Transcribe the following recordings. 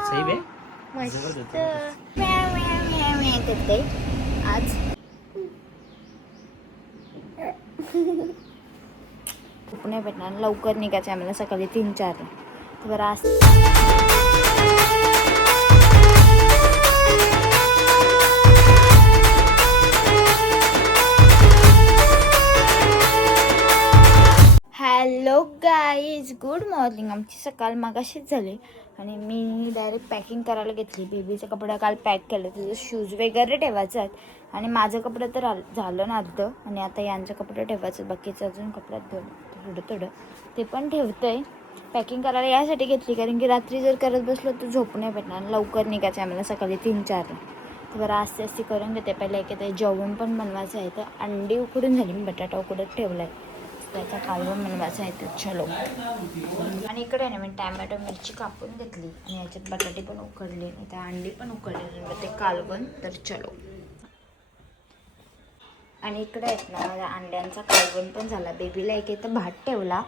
सही बे मस्त करते आज. खूप नाही भेटणार, लवकर निघायचं आम्हाला सकाळी 3-4 तर आज. Hello guys, good morning. आमची सकाळ मागाशीच झाली आणि मी डायरेक्ट पॅकिंग करायला घेतली. बेबीचं कपडा काल पॅक केलं, तुझं शूज वगैरे ठेवायचं आहेत आणि माझं कपडं तर झालं ना अर्धं. आणि आता यांचं कपडं ठेवायचं, बाकीचं अजून कपड्यात थोडं ते पण ठेवतं आहे. पॅकिंग करायला यासाठी घेतली कारण की रात्री जर करत बसलो तर झोप नाही भेटणार. लवकर निघायचं आम्हाला सकाळी 3-4 तर आस्ते करून घेते. पहिलं एक जेवण पण बनवायचं आहे. तर अंडी उकडून झाली, मी बटाटा उकडत ठेवला आहे, त्याचा कालवण बनवायचा आहे. तर चलो. आणि इकडे ना मी टॅमॅटो मिरची कापून घेतली आणि याच्यात बटाटे पण उकडले आणि त्या अंडी पण उकडले, ते कालवण. तर चलो. आणि इकडे आहेत ना माझ्या अंड्यांचा कालवण पण झाला. बेबीला एक इथं भात ठेवला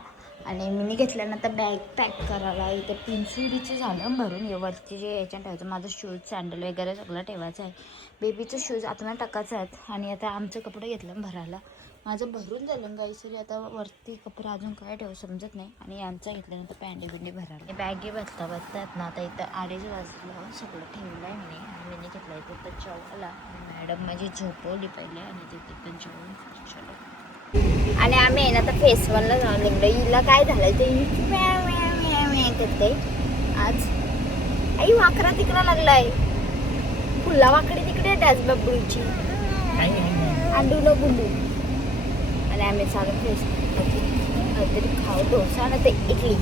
आणि मी घेतल्यानंतर बॅग पॅक करायला इथं पिंचुरीचं झालं भरून. वरती जे याच्यात ठेवायचं माझं शूज सँडल वगैरे सगळं ठेवायचं आहे. बेबीचं शूज आतमध्ये टाकायचं आहेत आणि आता आमचं कपडे घेतलं भरायला. माझं भरून झालं काहीतरी, आता वरती कपडे अजून काय ठेवू समजत नाही. आणि यांचं घेतल्यानंतर पॅन्टी बिंडी भरायला. बॅगे बसतात ना. आता इथं 2:30 वाजलं, सगळं ठेवलं आहे म्हणे. आणि मी घेतलं आहे तिथं जेवायला. मॅडम माझी झोपवली पहिले आणि तिथे पण जेवण. चलो. आणि आम्ही आहे ना आता फेस 1ला जाऊन निघलो. हिला काय झालं ते करते आज. आई वाकरा तिकडं लागलाय, फुला वाकडी तिकडे डॅस बबडूची आंडूला बुंडू. आणि आम्ही चालू फेस काहीतरी खाऊ, डोसा ना ते इडली.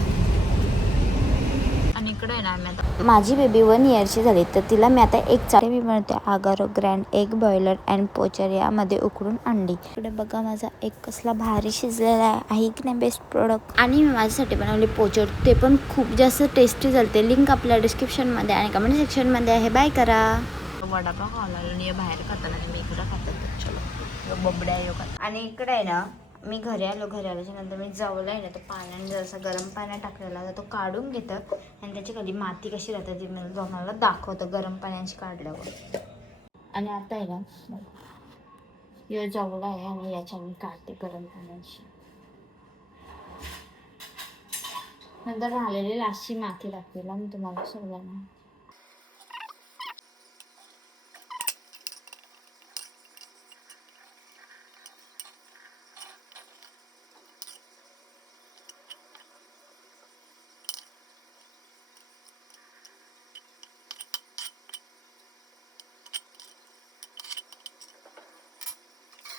आणि इकडे आहे ना आम्ही आता, माझी बेबी 1 इयरची झाली तर तिला मी आता एक चाट मी बनवते. आगारो grand egg boiler and poacher यामध्ये उकडून अंडी. इकडे बघा माझा एक कसला भारी शिजलेला आहे की नाही, बेस्ट प्रोडक्ट. आणि मी माझ्यासाठी बनवले पोचर, ते पण खूप जास्त टेस्टी झालते. लिंक आपल्या डिस्क्रिप्शनमध्ये आणि कमेंट सेक्शनमध्ये आहे. बाय करा. वडापाव खायला आणि बाहेर खाताना मी इकडं खातात. चलो बबड्या योगात. आणि इकडे आहे ना मी घरी आल्याच्या नंतर मी जवळ आहे ना तो पाण्याने जरासा गरम पाण्यात टाकलेला तर तो काढून घेतं आणि त्याची खाली माती कशी राहते ती मला दाखवतं गरम पाण्याची काढल्यावर. आणि आता आहे ना यो जवळ आहे आणि याच्या मी काढते गरम पाण्याची. नंतर राहिलेली लास्टची माती दाखवेला मी तुम्हाला सगळ्यांना.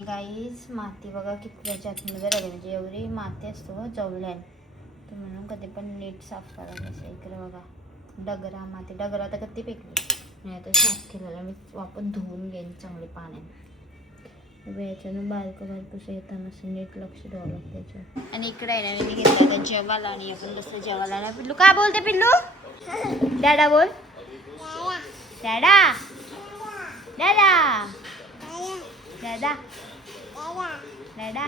गाईज माती बघा किती त्याच्या आतमध्ये राहिली, म्हणजे एवढी माती असतो जवल्यान. तर म्हणून कधी पण नीट साफ करायला असं. इकडे बघा डगरा माती, डगरा तर कधी फेकली नाही, आता साफ केलेला मी वापस धुवून घेईन चांगले पाण्यात. याच्यानं बारकं येताना असं नीट लक्ष द्यावं लागतं त्याच्यावर. आणि इकडे आहे ना मी घेतलं आता जेवायला आणि आपण बसलं जेवायला ना. पिल्लू काय बोलते पिल्लू? डॅडा बोल. डॅडा डॅडा डॅडा डॅडा.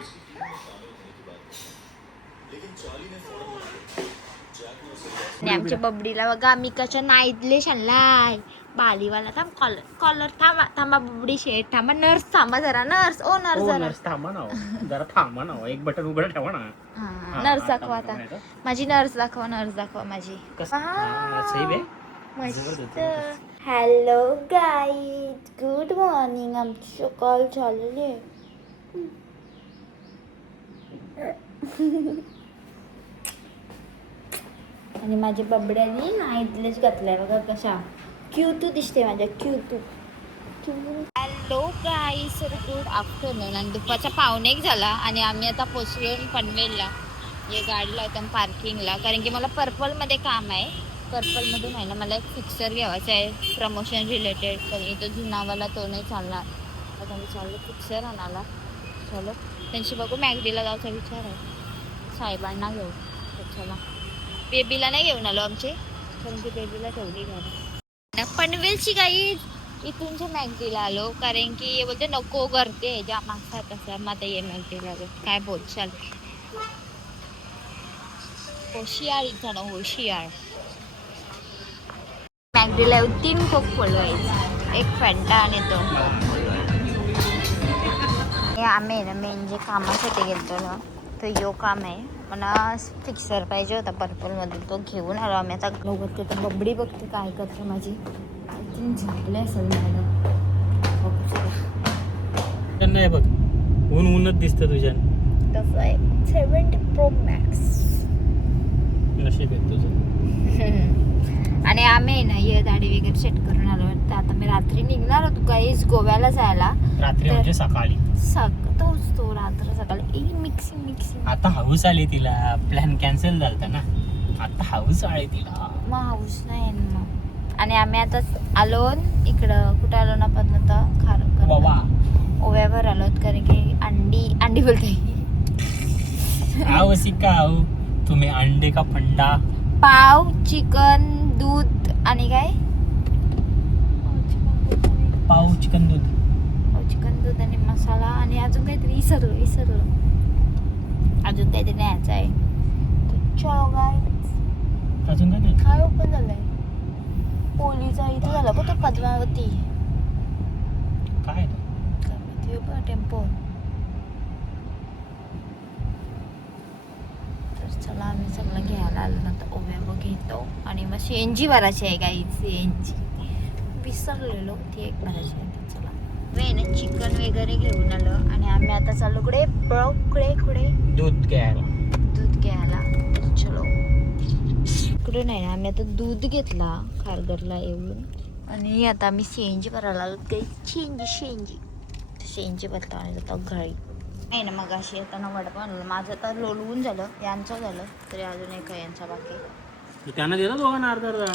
आणि आमच्या बबडीला बघा मी कशा नाईतले शानलाय बालीवाला. थांब कॉलर कॉलर थांबा थांबा बबडी शेट थांबा. नर्स थांबा जरा. नर्स ओ नर्स जरा थांबा ना जरा थांबा ना. एक बटन उघडं ठेवा ना. नर्स दाखवा आता माझी. नर्स दाखवा, नर्स दाखवा माझी. सही बे मस्त. Hello guys, good morning. आमची सकाळ झालेली आहे. आणि माझ्या बबड्याने नाईतलेच घातलाय बघा कशा क्यूटू दिसते माझ्या. क्यूटू. Hello guys, sir good afternoon. आणि दुपारचा 1:15 झाला आणि आम्ही आता पोचलो पनवेलला. हे गाडी लावतो पार्किंगला कारण की मला पर्पलमध्ये काम आहे. पर्पलमधून आहे ना मला एक फिक्सर घ्यावायचा आहे प्रमोशन रिलेटेड. तर इथं जुनावाला तो नाही चालणार. आता मी चाललो फिक्सर आणायला. चलो त्यांची बघू मॅगडीला जायचा विचार आहे. साहेबांना घेऊ. चला बेबीला नाही घेऊन आलो आमचे कारण की बेबीला ठेवली घरी. पनवेलची गाई इथूनच्या मॅगडीला आलो कारण की हे बोलते नको करते ज्या मागतात तसं मग आता ये मॅगडीला काय बोलशाल. होशियार इथं ना होशियार. मॅगडीला 3 कोक बोलवायचे, 1 फॅन्टा आणि 2 हे आम्ही ना मेन जे कामासाठी गेलतो ना तो यो काम आहे. मला फिक्सर पाहिजे होता पर्पलमध्ये, तो घेऊन आलो आम्ही. आता बघते तर बबडी बघते काय करते माझी. तीन झोपले असेल मॅडम. नाही बघ, ऊनच दिसतं तुझ्या. तसं आहे 70 Pro Max. नशीब आहे तुझं. आणि आम्ही ना ये दाढी वगैरे सेट करून आलो. तर आता मी रात्री निघणार होतो काहीच गोव्याला जायला. रात्री म्हणजे सकाळी. तोच तो रात्र सकाळी मिक्सिंग. आता हाऊस आली तिला, प्लॅन कॅन्सल झालता ना, आता हाऊस आली तिला. मग हाऊस नाही मग. आणि आम्ही आता आलो इकडं, कुठं आलो ना आपण आता बाबा ओव्यावर आलो, कारण की अंडी बोलते. आओ सिकाओ, तुम्ही अंडे का फंडा. पाव, चिकन, दूध आणि काय पाव चिकन दूध आणि मसाला आणि अजून काहीतरी विसरलो अजून काहीतरी न्यायचं आहे. चलो गाईज, अजून काय नाही. काय ओपन झालंय पोलीचा इथं झाला बघ तो पद्मावती काय टेम्पो. तर चला आम्ही सगळं घ्यायला आलो ना तर ओव्यावर घेतो आणि मग CNG भरायची आहे काही CNG विसरलेलो ती एक भरायची आहे. चला मी चिकन वगैरे घेऊन आलो आणि आम्ही आता चाललो कुठे दूध घ्यायला. चलो कुठे नाही, आम्ही आता दूध घेतला खारघरला येऊन आणि आता आम्ही CNG भरायला आलो. काही CNG भरतो आणि जातो घरी. नाही ना मग अशी येताना वडा आणलं. माझं तर लोलवून झालं, यांचं झालं तरी अजून एक यांचा बाकी. त्यांना देतात दोघांना अर्धा.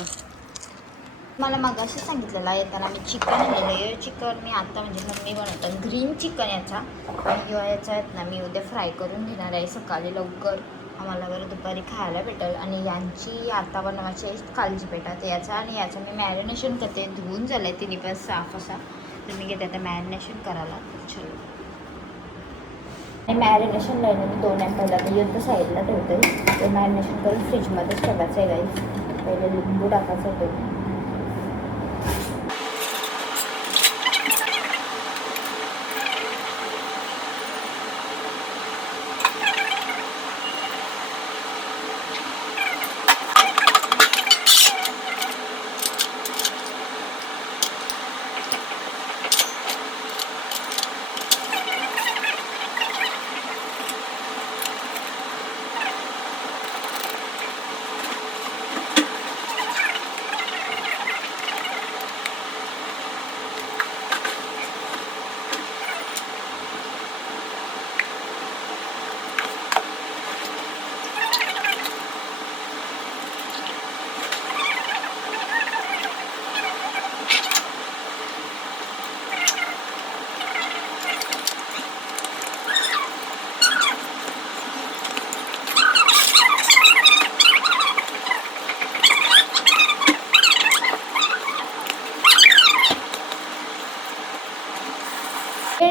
मला मग असं सांगितलेलं येताना मी चिकन आणलेलं. चिकन मी आता म्हणजे मम्मी बनवतात ग्रीन चिकन याचा आणि याचा आहेत ना मी उद्या फ्राय करून घेणार आहे सकाळी लवकर. आम्हाला बरं दुपारी खायला भेटेल. आणि यांची आता बनवायची आहे कालची पेटात याचा आणि याचं मी मॅरिनेशन करते. धुवून झालं आहे तिन्ही पण साफ असा, तर मी घेते आता मॅरिनेशन करायला. चलो आणि मॅरिनेशन लाईन मी 2 पहिला मी युद्ध साईडला ठेवते. ते मॅरिनेशन करून फ्रीजमध्येच ठेवायचं आहे गाईज. पहिले लिंबू टाकायचं होतं.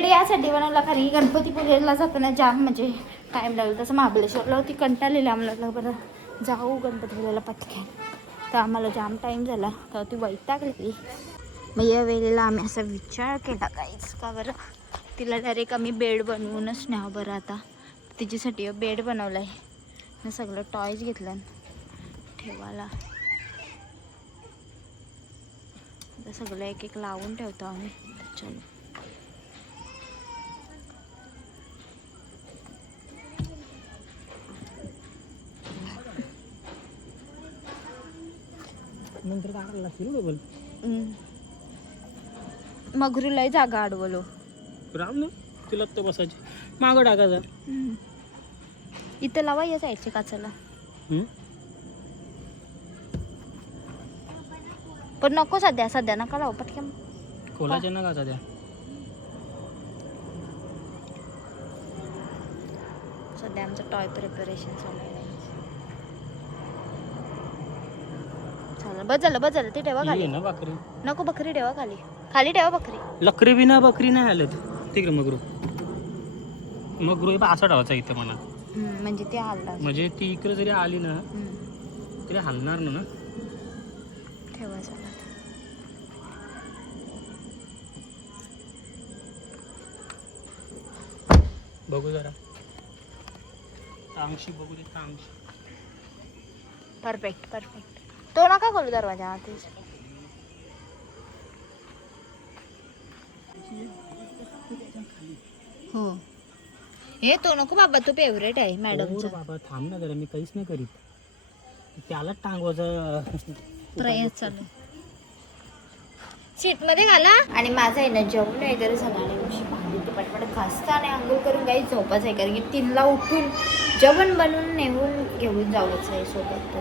यासाठी बनवला कारण की गणपतीपुळेला जाताना जाम म्हणजे टाईम लागला. तसं महाबळेश्वरला होती कंटाळलेली, आम्हाला बरं जाऊ गणपतीपुळेला पटकन, तर आम्हाला जाम टाईम झाला तर ती वैतागलेली. मग या वेळेला आम्ही असा विचार केला काहीच का बरं तिला डायरेक्ट आम्ही बेड बनवूनच न्यावं बरं. आता तिच्यासाठी बेड बनवला आहे, सगळं टॉयज घेतलं ठेवायला. सगळं एक एक लावून ठेवतो आम्ही. चलो नंतर काढायला लागतील डबल. मगरूला जागा अडवलो राम ना तिला तर बसायची मागं टाकायचा. इथं लावा या साईडच्या काचाला. पण नको सध्या नका लावू पटकन. कोलाच्या ना का द्या सध्या आमचं टॉय प्रिपरेशन चालू आहे. बस झालं ते ठेवा खाली ना बकरी. नको बकरी ठेवा खाली ठेवा बकरी. लकरी बिना बकरी नाही आलं तिकडे. मगरू हे असं ठेवायचं इथं म्हणा, म्हणजे ते हलणार. म्हणजे ती इकडे जरी आली ना तरी हलणार ना. ठेवा चला. बघू जरा तांगशी बघू दे तांगशी. Perfect perfect. तो नका खोलू दरवाजा आतच. हो हे तो नको बाबा, तो फेवरेट आहे मॅडमचा. बाबा थांब ना जरा, मी काहीच नाही करीत. त्याला टांगवायचं प्रयत्न चालू. सीट मध्ये घाला. आणि माझं आहे ना जेवण वगैरे झालं आणि उशी भांडी ते पटपट घासता आणि आंघोळ करून काही झोपाच आहे, कारण की 3ला उठून जेवण बनवून नेऊन घेऊन जावंच आहे सोबत.